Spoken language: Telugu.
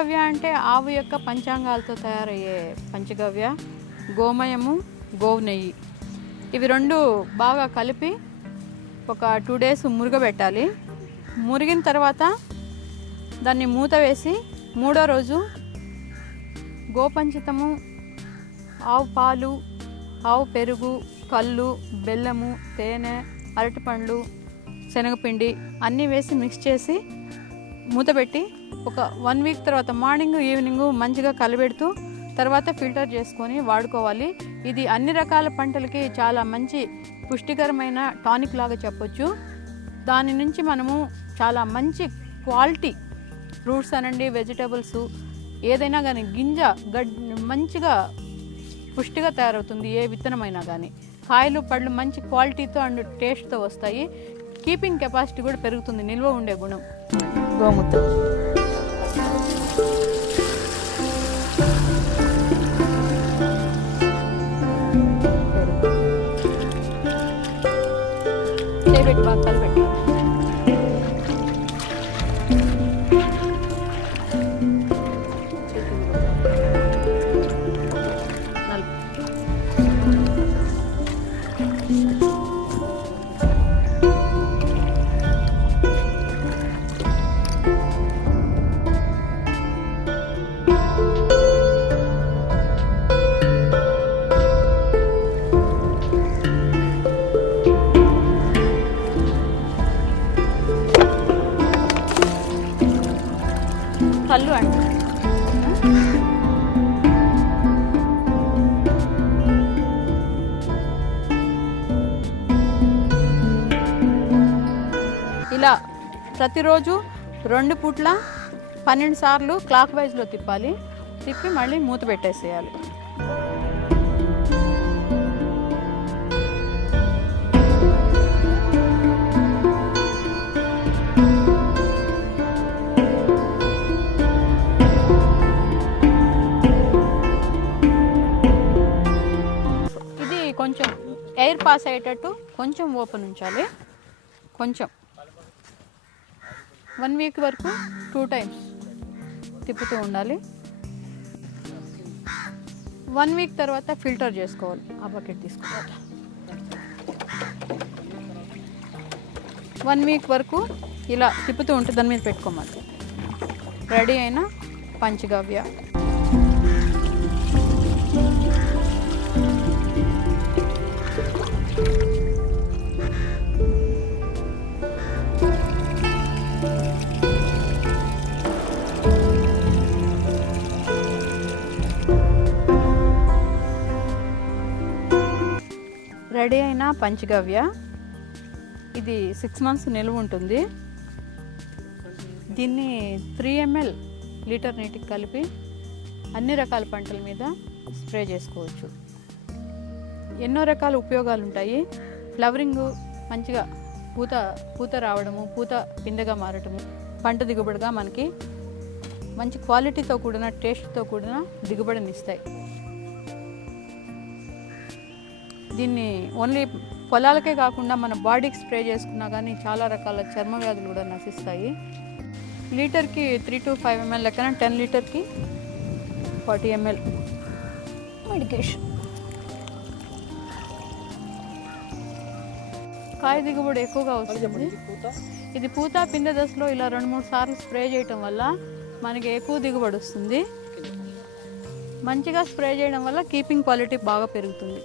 పంచగవ్య అంటే ఆవు యొక్క పంచాంగాలతో తయారయ్యే పంచగవ్య, గోమయము, గోవు నెయ్యి, ఇవి రెండు బాగా కలిపి ఒక 2 days మురగబెట్టాలి. మురిగిన తర్వాత దాన్ని మూత వేసి 3వ రోజు గోపంచితము, ఆవు పాలు, ఆవు పెరుగు, కళ్ళు, బెల్లము, తేనె, అరటిపండ్లు, శనగపిండి అన్నీ వేసి మిక్స్ చేసి మూతపెట్టి ఒక 1 week తర్వాత మార్నింగ్ ఈవినింగ్ మంచిగా కలబెడుతూ తర్వాత ఫిల్టర్ చేసుకొని వాడుకోవాలి. ఇది అన్ని రకాల పంటలకి చాలా మంచి పుష్టికరమైన టానిక్ లాగా చెప్పొచ్చు. దాని నుంచి మనము చాలా మంచి క్వాలిటీ ఫ్రూట్స్ అనండి, వెజిటేబుల్స్ ఏదైనా కానీ గింజ మంచిగా పుష్టిగా తయారవుతుంది. ఏ విత్తనమైనా కానీ కాయలు పళ్ళు మంచి క్వాలిటీతో అండ్ టేస్ట్తో వస్తాయి. కీపింగ్ కెపాసిటీ కూడా పెరుగుతుంది, నిల్వ ఉండే గుణం గోమూత్ర. చేయబెట్టి బాగా కలిపెట్టి కళ్ళు అండి. ఇలా ప్రతిరోజు 2 పూట్ల 12 సార్లు క్లాక్ వైజ్లో తిప్పాలి. తిప్పి మళ్ళీ మూత పెట్టేసేయాలి. కొంచెం ఎయిర్ పాస్ అయ్యేటట్టు కొంచెం ఓపెన్ ఉంచాలి. కొంచెం 1 week వరకు 2 times తిప్పుతూ ఉండాలి. 1 week తర్వాత ఫిల్టర్ చేసుకోవాలి. ఆ బకెట్ తీసుకోవాలి. 1 week వరకు ఇలా తిప్పుతూ ఉంటే దాని మీద పెట్టుకోవాలి. రెడీ అయిన పంచగవ్య. రెడీ అయిన పంచగవ్య. ఇది 6 months నిల్వ ఉంటుంది. దీన్ని 3 ml లీటర్ నీటికి కలిపి అన్ని రకాల పంటల మీద స్ప్రే చేసుకోవచ్చు. ఎన్నో రకాల ఉపయోగాలు ఉంటాయి. ఫ్లవరింగ్ మంచిగా పూత రావడము, పూత పిందెగా మారటము, పంట దిగుబడిగా మనకి మంచి క్వాలిటీతో కూడిన టేస్ట్తో కూడిన దిగుబడిని ఇస్తాయి. దీన్ని ఓన్లీ పొలాలకే కాకుండా మన బాడీకి స్ప్రే చేసుకున్నా కానీ చాలా రకాల చర్మ వ్యాధులు కూడా నశిస్తాయి. లీటర్కి 3 to 5 ml లెక్కన 10 లీటర్కి 40 ml మెడికేషన్. కాయ దిగుబడి ఎక్కువగా వస్తుంది. ఇది పూత పిందె దశలో ఇలా 2-3 సార్లు స్ప్రే చేయటం వల్ల మనకి ఎక్కువ దిగుబడి వస్తుంది. మంచిగా స్ప్రే చేయడం వల్ల కీపింగ్ క్వాలిటీ బాగా పెరుగుతుంది.